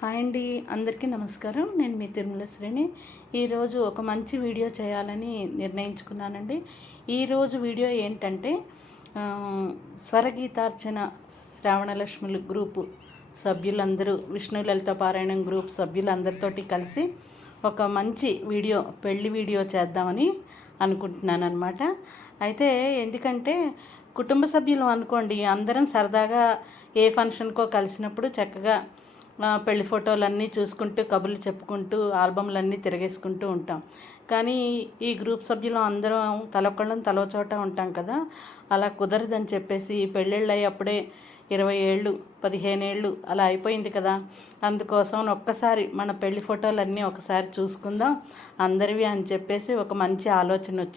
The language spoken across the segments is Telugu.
హాయ్ అండి, అందరికీ నమస్కారం. నేను మీ తిరుమల శ్రేణి. ఈరోజు ఒక మంచి వీడియో చేయాలని నిర్ణయించుకున్నానండి. ఈరోజు వీడియో ఏంటంటే స్వరగీతార్చన శ్రావణలక్ష్ములు గ్రూపు సభ్యులందరూ, విష్ణు లలిత పారాయణం గ్రూప్ సభ్యులందరితోటి కలిసి ఒక మంచి వీడియో, పెళ్లి వీడియో చేద్దామని అనుకుంటున్నాను అనమాట. అయితే ఎందుకంటే కుటుంబ సభ్యులు అనుకోండి, అందరం సరదాగా ఏ ఫంక్షన్కో కలిసినప్పుడు చక్కగా పెళ్లి ఫోటోలన్నీ చూసుకుంటూ, కబుర్లు చెప్పుకుంటూ, ఆల్బమ్లన్నీ తిరగేసుకుంటూ ఉంటాం. కానీ ఈ గ్రూప్ సభ్యులు అందరం తలొక్కళ్ళం తలో చోట ఉంటాం కదా, అలా కుదరదని చెప్పేసి పెళ్ళిళ్ళు అప్పుడే 20 ఏళ్ళు 15 ఏళ్ళు అలా అయిపోయింది కదా. అందుకోసం ఒక్కసారి మన పెళ్లి ఫోటోలన్నీ ఒకసారి చూసుకుందాం అందరివి అని చెప్పేసి ఒక మంచి ఆలోచన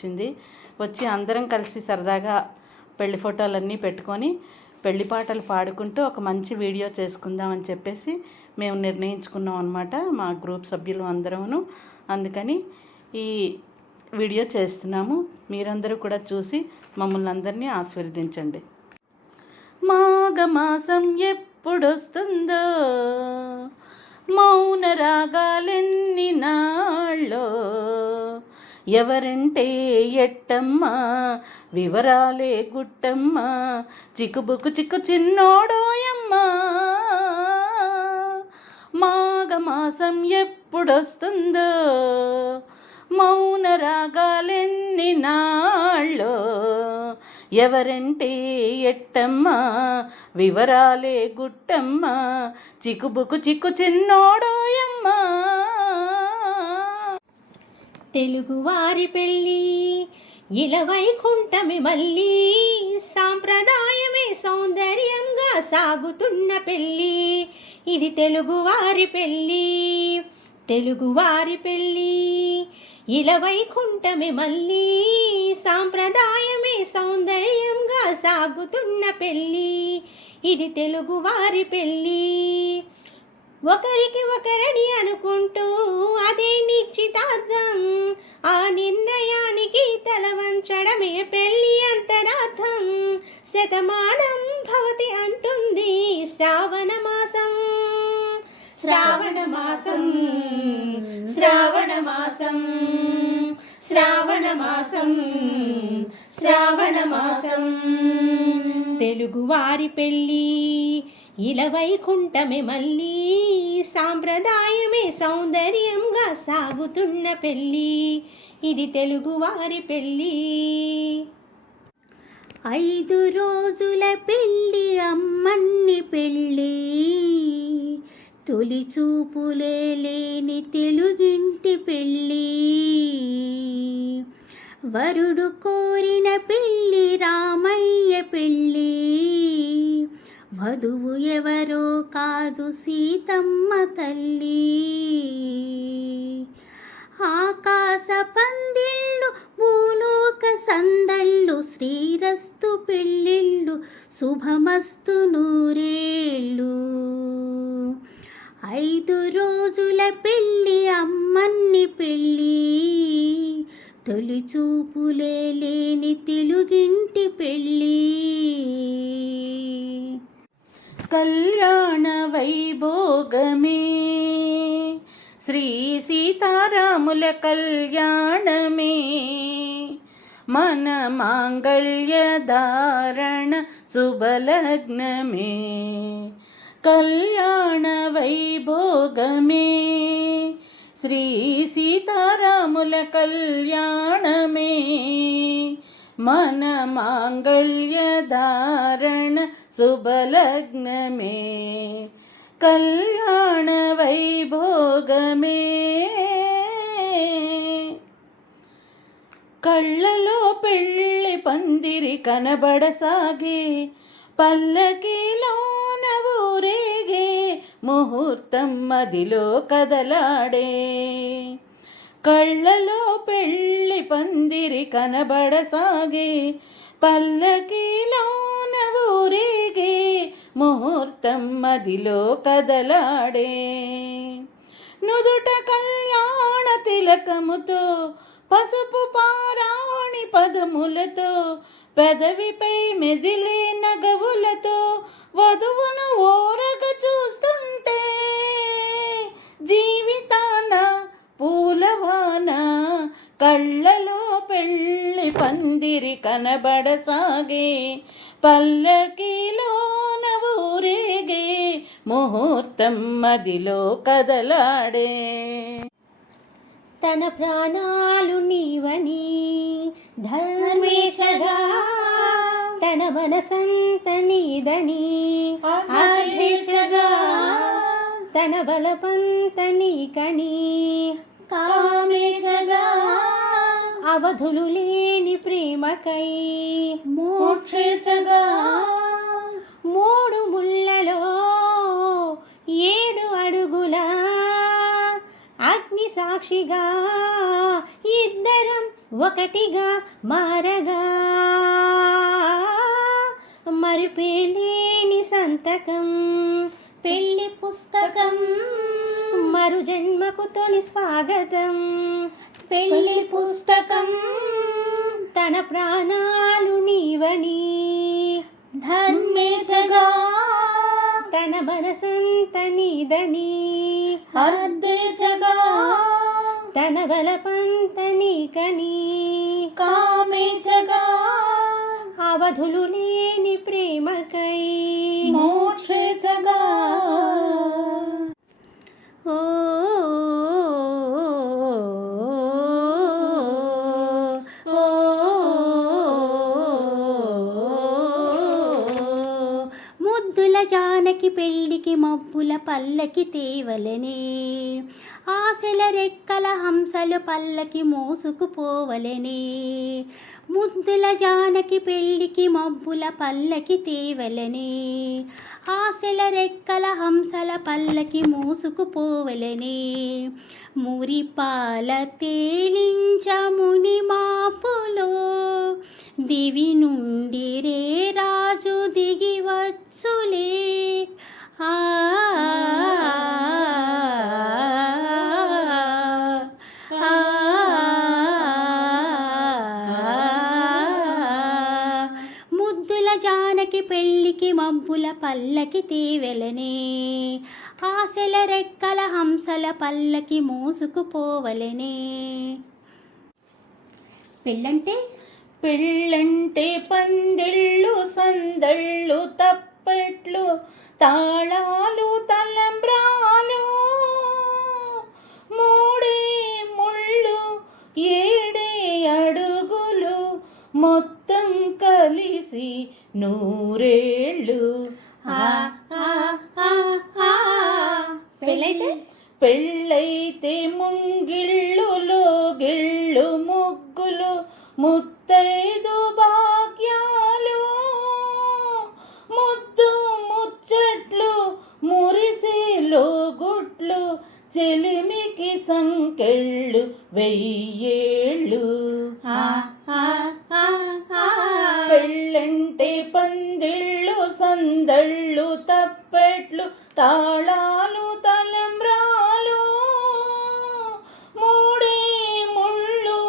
వచ్చి అందరం కలిసి సరదాగా పెళ్లి ఫోటోలన్నీ పెట్టుకొని పెళ్లి పాటలు పాడుకుంటూ ఒక మంచి వీడియో చేసుకుందామని చెప్పేసి మేము నిర్ణయించుకున్నాం అన్నమాట, మా గ్రూప్ సభ్యులు అందరమును. అందుకని ఈ వీడియో చేస్తున్నాము. మీరందరూ కూడా చూసి మమ్మల్ని అందరినీ ఆశీర్వదించండి. మాఘమాసం ఎప్పుడొస్తుందో, మౌన రాగాలెన్ని నాళ్ళో, ఎవరంటే ఎట్టమ్మా వివరాలే గుట్టమ్మా, చిక్కుబుక్కు చిక్కు చిన్నోడోయమ్మా. మాఘమాసం ఎప్పుడొస్తుందో, మౌన రాగాలెన్ని నాళ్ళో, ఎవరంటే ఎట్టమ్మా వివరాలే గుట్టమ్మా, చిక్కుబుక్కు చిక్కు చిన్నోడోయమ్మా. తెలుగువారి పెళ్ళి ఇలవైకుంఠమి మళ్ళీ, సాంప్రదాయమే సౌందర్యంగా సాగుతున్న పెళ్ళి, ఇది తెలుగువారి పెళ్ళి. తెలుగువారి పెళ్ళి ఇలవైకుంఠమి మళ్ళీ, సాంప్రదాయమే సౌందర్యంగా సాగుతున్న పెళ్ళి, ఇది తెలుగువారి పెళ్ళి. ఒకరికి ఒకరని అనుకుంటూ అదే నిశ్చితార్థం, ఆ నిర్ణయానికి తల వంచడమే పెళ్ళి అంతరార్థం. శతమానం భవతి అంటుంది శ్రావణ మాసం. శ్రావణ మాసం, శ్రావణ మాసం, శ్రావణ మాసం, శ్రావణ మాసం. తెలుగువారి పెళ్ళి ఇలవైకుంఠమే మళ్ళీ, సాంప్రదాయమే సౌందర్యంగా సాగుతున్న పెళ్ళి, ఇది తెలుగువారి పెళ్ళి. 5 రోజుల పెళ్ళి అమ్మన్ని పెళ్ళి, తొలి చూపులే లేని తెలుగింటి పెళ్ళి, వరుడు కోరిన పెళ్ళి రామయ్య పెళ్ళి, వధువు ఎవరో కాదు సీతమ్మ తల్లి. ఆకాశ పందిళ్ళు భూలోక సందళ్ళు, శ్రీరస్తు పెళ్ళిళ్ళు శుభమస్తు నూరేళ్ళు. 5 రోజుల పెళ్ళి అమ్మన్ని పెళ్ళి, తొలి చూపులే లేని తెలుగింటి పెళ్ళి. కళ్యాణ వైభోగమే శ్రీ సీతారాముల కళ్యాణమే, మన మాంగళ్య ధారణ శుభలగ్నమే. కళ్యాణ వైభోగమే శ్రీ సీతారాముల కళ్యాణమే, మన మాంగళ్య ధారణ శుభలగ్నమే. కళ్యాణ వైభోగమే. కళ్ళలో పెళ్ళి పందిరి కనబడసాగే, పల్లకిలోన ఊరేగే ముహూర్తం మదిలో కదలాడే. కళ్ళలో పెళ్ళి పందిరి కనబడసాగే, పల్లకిలోన ఊరేగే ముహూర్తం మదిలో కదలాడే. నుదుట కళ్యాణ తిలకముతో, పసుపు పారాణి పదములతో, పెదవిపై మెదిలే నగవులతో వధువును ఓరగ చూస్తుంటే పందిరి కనబడసాగే, పల్లకిలోన ఊరేగే, ముహూర్తం మదిలో కదలాడే. తన ప్రాణాలు నీవని ధర్మేచగా, తన మనసంత నీదని ఆధేచగా, తన బలపంత నీకని కామేచగా, అవధులు లేని ప్రేమకై మోక్షేచగా, మూడు ముళ్ళలో 7 అడుగుల అగ్ని సాక్షిగా ఇద్దరం ఒకటిగా మారగా, మరుపేలేని సంతకం పెళ్లి పుస్తకం, మరు జన్మకు తొలి స్వాగతం. పెళ్లి పుస్తకం, తన ప్రాణాలు నీవని ధర్మేచగా, తన మనసంత నీదని అర్ధేచగా, తన బలపంత నీకని కామేచగా, అవధులు లేని ప్రేమకై మోక్షేచగా. ఓ ఓ ముద్దుల జానకి పెళ్ళికి మబ్బుల పల్లకి తేవలనే, ఆశల రెక్కల హంసలు పల్లకి మోసుకుపోవలనే. ముద్దుల జానకి పెళ్ళికి మబ్బుల పల్లకి తేవలనే, ఆశల రెక్కల హంసల పల్లకి మోసుకుపోవలనే. మురిపాల తేలించ ముని మాపులో, దివి నుండి రే రాజు దిగి వచ్చులే. ఆ ముద్దుల జానకి పెళ్ళికి మబ్బుల పల్లకి తేవెలనే, ఆశల రెక్కల హంసల పల్లకి మోసుకుపోవలనే. పెళ్ళంటే పెళ్ళంటే పందిళ్ళు సందళ్ళు తప్పట్లు తాళాలు తలంబ్రాలు, 3 ముళ్ళు 7 అడుగులు, మొత్తం కలిసి 100 ఏళ్ళు. పెళ్ళైతే పెళ్ళైతే ముంగిళ్ళులో గిళ్ళు ముగ్గులు, ముత్తైదు భాగ్యాలు, ముద్దు ముచ్చట్లు మురిసేలో గుట్లు, చెలిమికి సంకెళ్ళు 1000 ఏళ్ళు. పెళ్ళంటే పందిళ్ళు సందళ్ళు తప్పెట్లు తాళాలు తలంబ్రాలు, 3 ముళ్ళు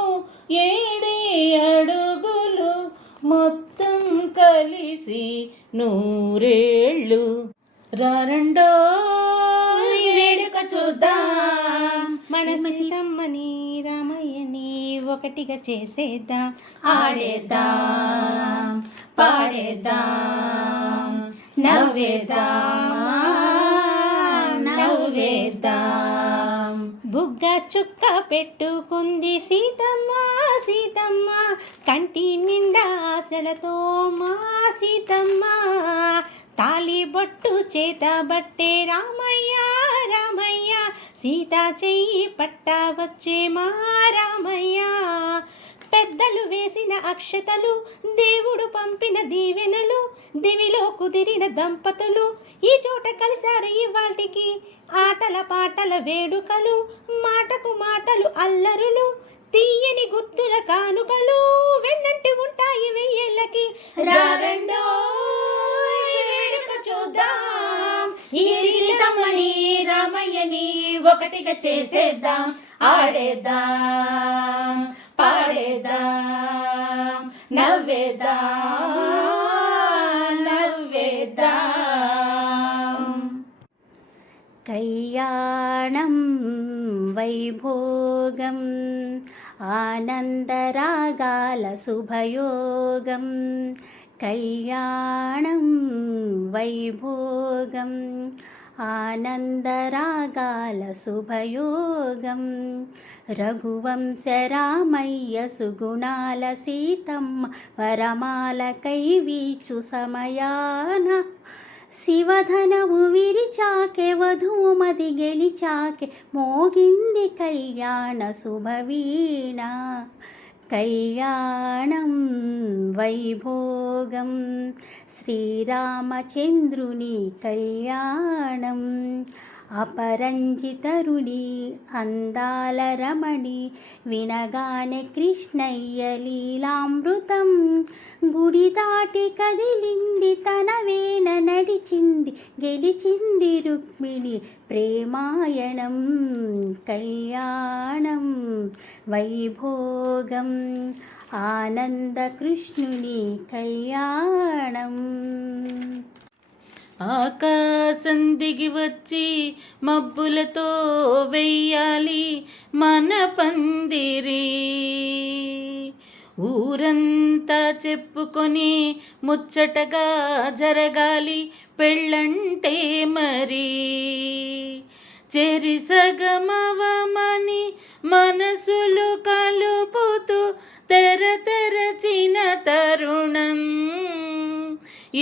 7 అడుగులు, మొత్తం కలిసి 100 ఏళ్ళు. రారండో వేడుక చూద్దాం, మన సీతమ్మని రామయ్యని ఒకటిగా చేసేద్దాం. ఆడేద్దాం పాడేద్దాం నవ్వేద్దాం. బుగ్గ చుక్క పెట్టుకుంది సీతమ్మ సీతమ్మ, కంటి నిండా ఆశలతో మా సీతమ్మ. తాలి బొట్టు చేత బట్టే రామయ్య రామయ్య, సీత చెయ్యి పట్ట వచ్చే మా రామయ్య. పెద్దలు వేసిన అక్షతలు, దేవుడు పంపిన దీవెనలు, దివిలో కుదిరిన దంపతులు ఈ చోట కలిశారు ఇవాల్టికి. ఆటల పాటల వేడుకలు, మాటకు మాటలు అల్లరులు, తీయని గుర్తుల కానుకలు వెన్నంటి ఉంటాయి 1000 ఏళ్ళకి. రారండో వేడుక చూద్దాం, ఈ సీతమ్మని రామయ్యని ఒకటిగా చేసేద్దాం. ఆడేద్దాం పాడేద్దాం నవ్వేద్దాం. కళ్యాణం వైభోగం ఆనందరాగాల శుభయోగం కళ్యాణం వైభోగం ఆనందరాగాల శుభయోగం రఘువంశరామయ్య సుగుణాల సీతమ్మ వరమాలకై వీచు సమయాన శివధనవు విరిచాకే వధువుమది గెలిచాకే మోగింది కళ్యాణ శుభవీణ కళ్యాణం వైభోగం శ్రీరామచంద్రుని కళ్యాణం అపరంజితరుని అందాల రమణి వినగానే కృష్ణయ్య లీలామృతం గుడి దాటి కదిలింది తన వేన నడిచింది గెలిచింది రుక్మిణి ప్రేమాయణం కళ్యాణం వైభోగం ఆనంద కృష్ణుని కళ్యాణం ఆకాశం దిగి వచ్చి మబ్బులతో వెయ్యాలి మన పందిరి ఊరంతా చెప్పుకొని ముచ్చటగా జరగాలి పెళ్ళంటే మరి చెరిసగమవమని మనసులు కలుపుతూ తెరచిన తరుణం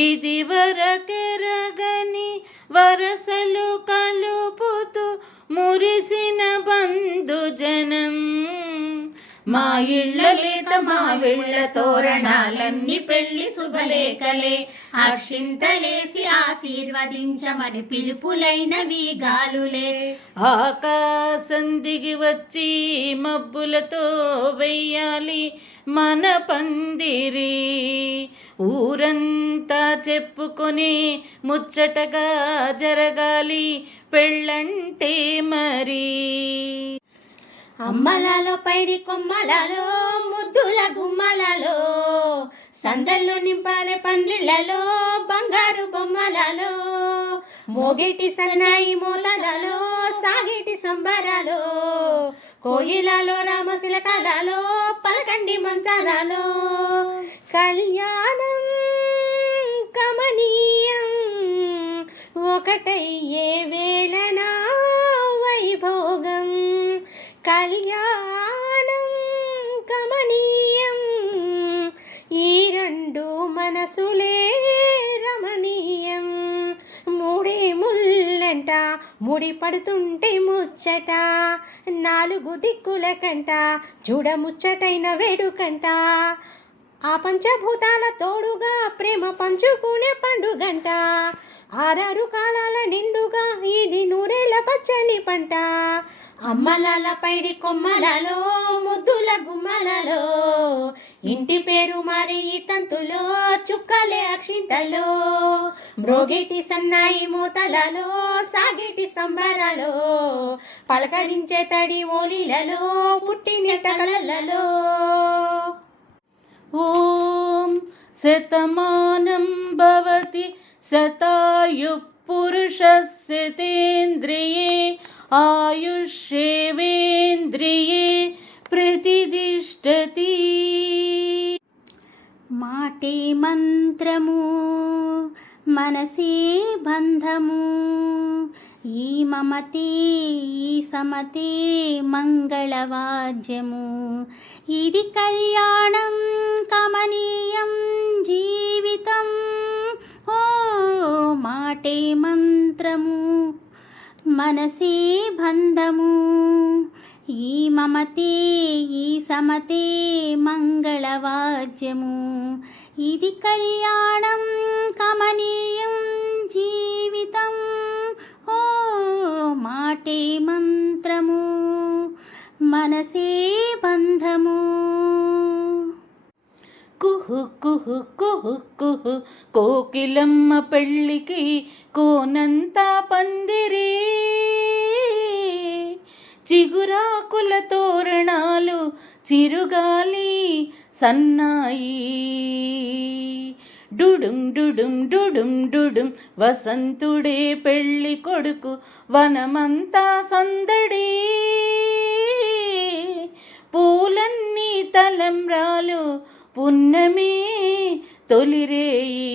ఇది వరకెరగని వరసలు కలుపుతూ మురిసిన బంధుజనం మా ఇళ్ళ లేత మా వెళ్ళ తోరణాలన్నీ పెళ్లి శుభలేఖలే అక్షింతలేసి ఆశీర్వదించమని పిలుపులైనవి గాలులే ఆకాశం దిగి వచ్చి మబ్బులతో వెయ్యాలి మన పందిరి ఊరంతా చెప్పుకొని ముచ్చటగా జరగాలి పెళ్ళంటే మరి అమ్మలలో పైడి కొమ్మలలో ముద్దుల గుమ్మలలో సందల్లో నింపాలే పందిళ్ళలో బంగారు బొమ్మలలో మోగేటి సన్నాయి మూతలలో సాగేటి సంబరాలో కోయిలలో రామశిలకాలలో పలకండి మంచాలలో కళ్యాణం కమనీయం ఒకటయ్యే వేళనా వైభోగం కళ్యాణం కమనీయం ఈ రెండు మనసులే రమణీయం మూడే ముల్లంట ముడి పడుతుంటే ముచ్చట నాలుగు దిక్కుల కంట చూడ ముచ్చటైన వేడుకంట ఆ పంచభూతాల తోడుగా ప్రేమ పంచుకునే పండుగంట ఆరారు కాలాల నిండుగా ఇది నూరేళ్ళ పచ్చని పంట అమ్మలాల పైడి కొమ్మలలో ముద్దుల గుమ్మలలో ఇంటి పేరు మరి ఈ తంతులో చుక్కలే అక్షింతలో మ్రోగేటి సన్నాయి మూతలలో సాగేటి సంబరాలో పలకరించే తడి ఓలిలలో పుట్టినెట్ట కలలలో ఓం శతమానం భవతి శతాయు పురుషస్యతేంద్రియే ఆయుష్యేవేంద్రియే ప్రతిదిష్టతి మాటే మంత్రము మనసే బంధము ఈ మమతే ఈ సమతే మంగళవాద్యము ఇది కళ్యాణం కమనీయం జీవితం ఓ మాటే మంత్రము మనసే బంధము ఈ మమతే ఈ సమతే మంగళవాద్యము ఇది కళ్యాణం కమనీయం జీవితం ఓ మాటే మంత్రము మనసే బంధము కుహు కుహు కుహు కుహు కోకిలమ్మ పెళ్ళికి కోనంతా పందిరి చిగురాకుల తోరణాలు చిరుగాలి సన్నాయి డుడుం డుడుం డుడుం డుడుం వసంతుడే పెళ్ళి కొడుకు వనమంతా సందడి పూల తలంబ్రాలు పున్నమి తొలిరేయి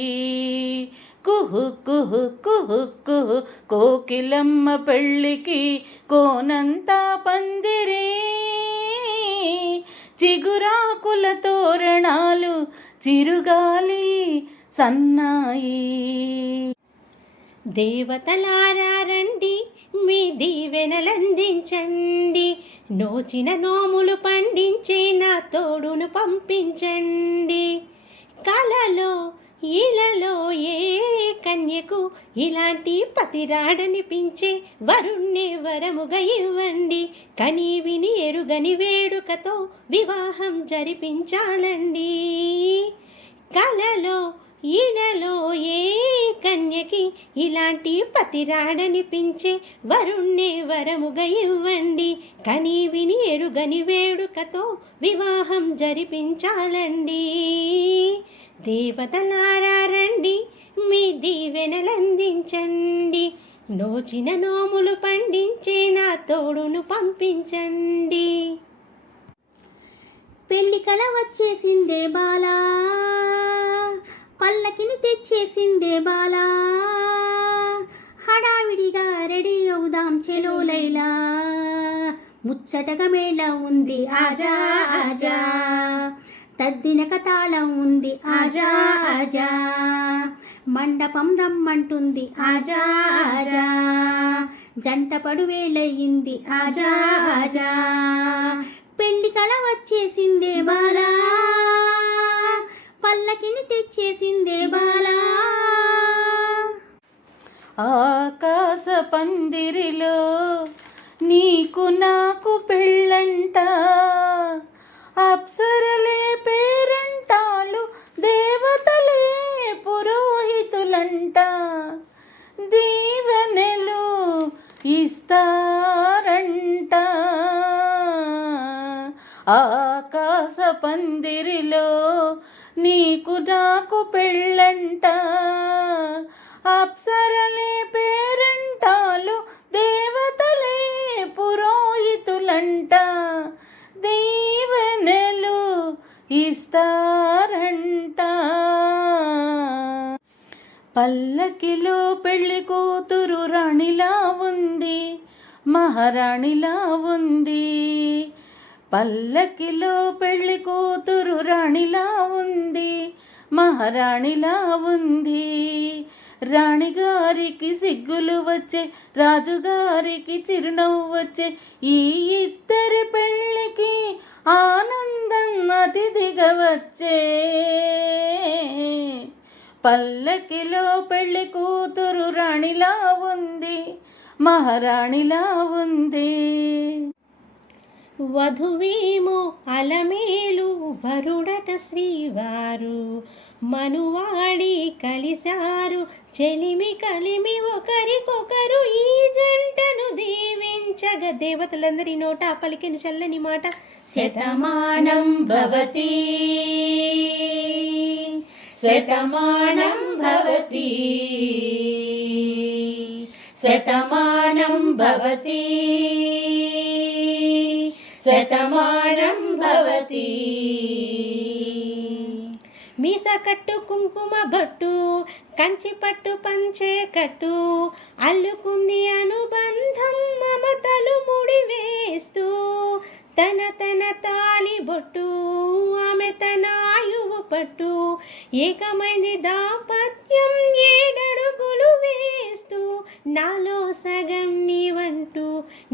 కుహు కుహు కుహు కుహు కోకిలమ్మ పెళ్ళికి కోనంతా పందిరే చిగురాకుల తోరణాలు చిరుగాలి సన్నాయి. దేవతలారా రండి, మీ దీవెనలందించండి, నోచిన నోములు పండించే నా తోడును పంపించండి. కలలో ఇలలో ఏ కన్యకు ఇలాంటి పతిరాడనిపించే వరుణ్ణి వరముగా ఇవ్వండి. కని విని ఎరుగని వేడుకతో వివాహం జరిపించాలండి. కలలో ఇలలో ఏ కన్యకి ఇలాంటి పతిరాడనిపించే వరుణ్ణి వరముగా ఇవ్వండి. కని విని ఎరుగని వేడుకతో వివాహం జరిపించాలండి. దేవతలారా రండి, మీ దీవెనలందించండి, నోచిన నోములు పండించే నా తోడును పంపించండి. పెళ్లి కల వచ్చేసిందే బాలా, పల్లకిని తెచ్చేసిందే బాలా, హడావిడిగా రెడీ అవుదాం చెలో లైలా, ముచ్చటగా మేళ ఉంది ఆజా ఆజా, తద్దినక తాళం ఉంది ఆజా ఆజా, మండపం రమ్మంటుంది ఆజా ఆజా, జంట పడు వేళయింది ఆజా ఆజా, పెళ్లి కళ వచ్చేసిందే బాలా, పల్లకిని తెచ్చేసిందే బాలా. ఆకాశ పందిరిలో నీకు నాకు పెళ్ళంట, అప్సరలే పేరంటాలు దేవతలే పురోహితులంట, దీవెనలు ఇస్తారంట. ఆకాశ పందిరిలో నీకు నాకు పెళ్ళంట, అప్సరలే పేరంటాలు దేవతలే పురోహితులంట, దీవెనలు ఇస్తారంట. పల్లకిలో పెళ్లి కూతురు రాణిలా ఉంది, మహారాణిలా ఉంది. పల్లకిలో పెళ్లి కూతురు రాణిలా ఉంది, మహారాణిలా ఉంది. రాణిగారికి సిగ్గులు వచ్చే, రాజుగారికి చిరునవ్వు వచ్చే, ఈ ఇద్దరి పెళ్ళికి ఆనందం అతిథిగా వచ్చే. పల్లకిలో పెళ్లి కూతురు రాణిలా ఉంది, మహారాణిలా ఉంది. వధువేమో అలమేలు వరుడట శ్రీవారు, మనువాడి కలిశారు చెలిమి కలిమి ఒకరికొకరు, ఈ జంటను దీవించగా దేవతలందరి నోట పలికిన చల్లని మాట శతమానం భవతి శతమానం భవతి శతమానం భవతి శతమానం భవతి. మీస కట్టు కుంకుమ బట్టు, కంచి పట్టు పంచే కట్టు, అల్లుకుంది అనుబంధం మమతలు ముడి వేస్తూ, తన తన తాలి బొట్టు ఆమె తన ఆయువు పట్టు, ఏకమైంది దాపత్యం ఏడడుగులు వేస్తూ, నాలో సగం నీవంటూ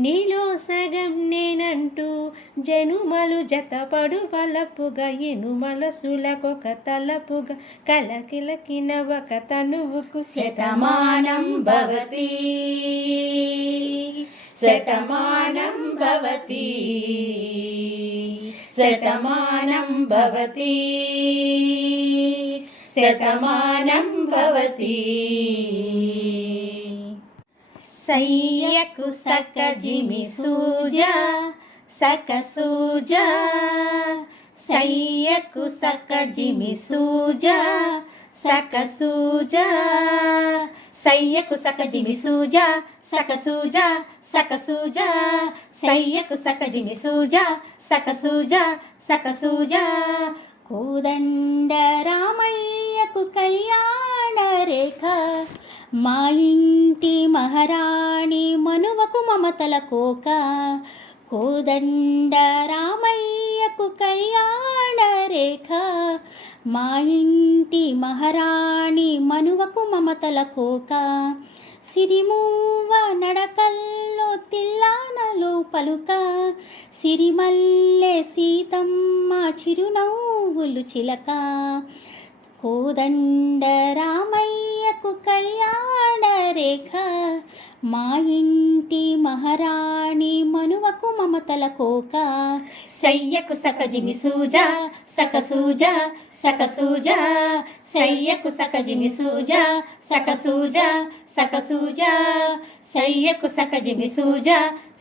నీలో సగం నేనంటూ, జనుమలు జతపడు బలపుగా ఎనుమలసులకొక తలపుగా, కలకిలకిన ఒక తనువుకు శతమానం భవతి శతమానం భవతి శతమానం భవతి శతమానం భవతి. సయ్యకు సక జిమి సూజ సక సూజ, సయ్యకు సక జిమి సూజ సకసూజ సయ్యకు సకజిమి సూజ సకసూజ సకసూజ సయ్యకు సకజిమి సూజ సకసూజ సకసూజ కోదండ రామయ్యకు కళ్యాణ రేఖ మా ఇంటి మహారాణి మనువకు మమతల కోక కోదండ రామయ్యకు కళ్యాణ రేఖ మా ఇంటి మహారాణి మనువకు మమతల కోక సిరిమూవ నడకల్లో తిల్లానలు పలుక సిరిమల్లె సీతమ్మ చిరునవ్వులు చిలక కోదండ రామయ్యకు కళ్యాణ రేఖ మా ఇంటి మహారాణి మనువకు మమతల కోక సయ్యకు సకజిమి సూజ సకసూజ సకసూజ సయ్యకు సకజిమి సూజ సకసూజ సకసూజ సయ్యకు సకజిమి సూజ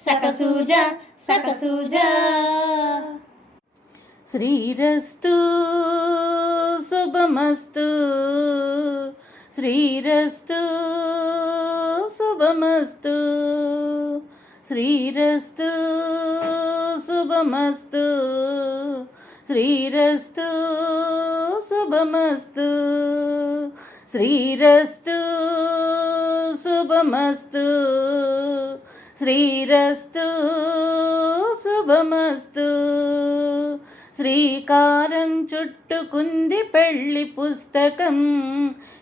సకసూజ సకసూజ శ్రీరస్తు శుభమస్తు శ్రీరస్తు శుభమస్తు శ్రీరస్తు శుభమస్తు శ్రీరస్తు శుభమస్తు శ్రీరస్తు శుభమస్తు శ్రీరస్తు శుభమస్తు శ్రీకారం చుట్టుకుంది పెళ్లి పుస్తకం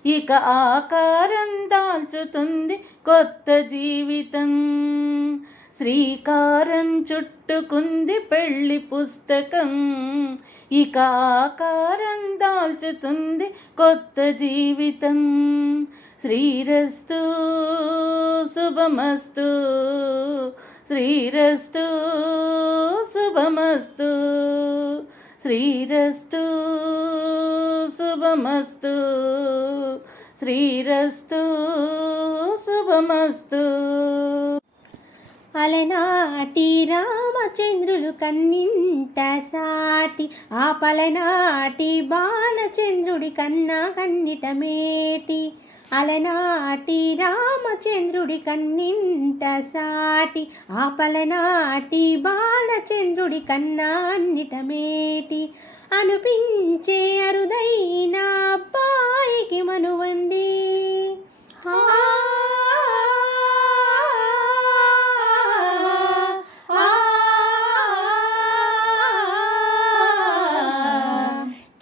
ఇక ఆకారం దాల్చుతుంది కొత్త జీవితం శ్రీకారం చుట్టుకుంది పెళ్లి పుస్తకం ఇక ఆకారం దాల్చుతుంది కొత్త జీవితం శ్రీరస్తు శుభమస్తు శ్రీరస్తు శుభమస్తు శ్రీరస్తు శుభమస్తు శ్రీరస్తు శుభమస్తు అలనాటి రామచంద్రులు కన్నింట సాటి ఆ పలనాటి బాలచంద్రుడి కన్నా కన్నిట మేటి అలనాటి రామచంద్రుడి కన్నింట సాటి ఆ పలనాటి బాలచంద్రుడి కన్నా అన్నిట మేటి అనిపించే అరుదైన అబ్బాయికి మనువండి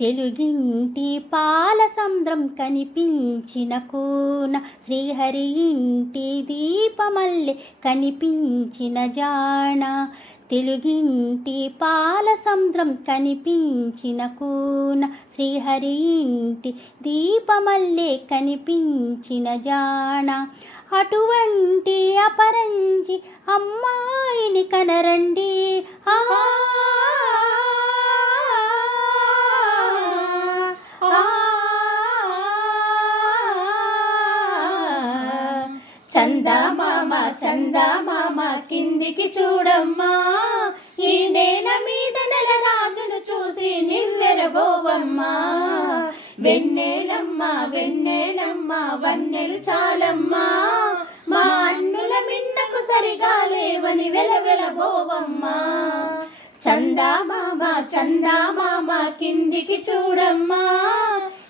తెలుగింటి పాల సంద్రం కనిపించిన కూన శ్రీహరి ఇంటి దీపమల్లె కనిపించిన జాణ తెలుగింటి పాల సంద్రం కనిపించిన కూన శ్రీహరి ఇంటి దీపమల్లె కనిపించిన జాణ అటువంటి అపరంజి అమ్మాయిని కనరండి చందమామ చందమామ కిందికి చూడమ్మా ఈ నేల మీద నెల రాజును చూసి నివ్వెరబోవమ్మా వెన్నెలమ్మ వెన్నెలమ్మ వన్నెలు చాలమ్మా మా అన్నుల మిన్నకు సరిగా లేవని వెలవెలబోవమ్మా చందమామ చందమామ కిందికి చూడమ్మా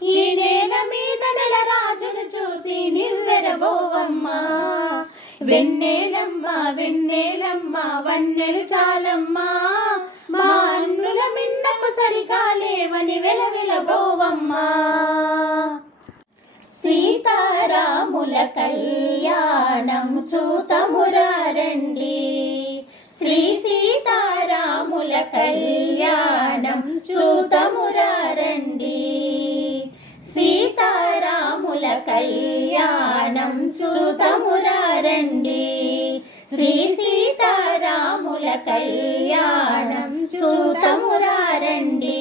ఈ నేల మీద నెల రాజును చూసి నివ్వెరబోవమ్మా వెన్నెలమ్మ వెన్నెలమ్మ వన్నెలు చాలమ్మా మా అన్నుల మిన్నకు సరిగా లేవని వెలవెలబోవమ్మా సీతారాముల కళ్యాణం చూతమురారండి శ్రీ సీతారాముల కళ్యాణం చూతమురారండి సీతారాముల కళ్యాణం చూతమురారండి శ్రీ సీతారాముల కళ్యాణం చూతమురారండి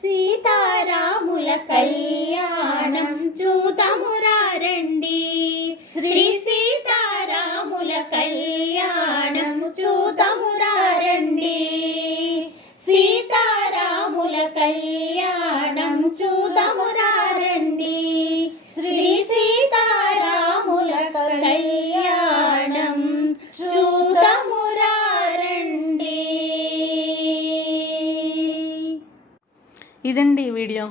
సీతారాముల కళ్యాణం చూతమురారండి శ్రీ సీతారాముల కళ్యాణం చూతమురారండి సీతారాముల కళ్యాణం చూతమురారండి ఇదండి ఈ వీడియో.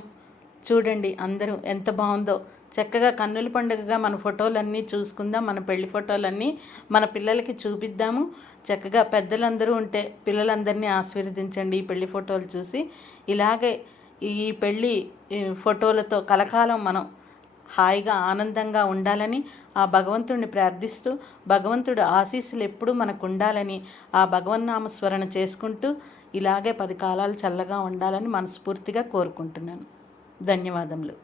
చూడండి అందరూ ఎంత బాగుందో. చక్కగా కన్నుల పండుగగా మన ఫోటోలన్నీ చూసుకుందాం, మన పెళ్లి ఫోటోలన్నీ మన పిల్లలకి చూపిద్దాము. చక్కగా పెద్దలందరూ ఉంటే పిల్లలందరినీ ఆశీర్వదించండి ఈ పెళ్లి ఫోటోలు చూసి. ఇలాగే ఈ పెళ్లి ఫోటోలతో కలకాలం మనం హాయిగా ఆనందంగా ఉండాలని ఆ భగవంతుడిని ప్రార్థిస్తూ, భగవంతుడు ఆశీస్సులు ఎప్పుడూ మనకు ఉండాలని ఆ భగవన్నామస్మరణ చేసుకుంటూ ఇలాగే 10 కాలాలు చల్లగా ఉండాలని మనస్ఫూర్తిగా కోరుకుంటున్నాను. ధన్యవాదములు.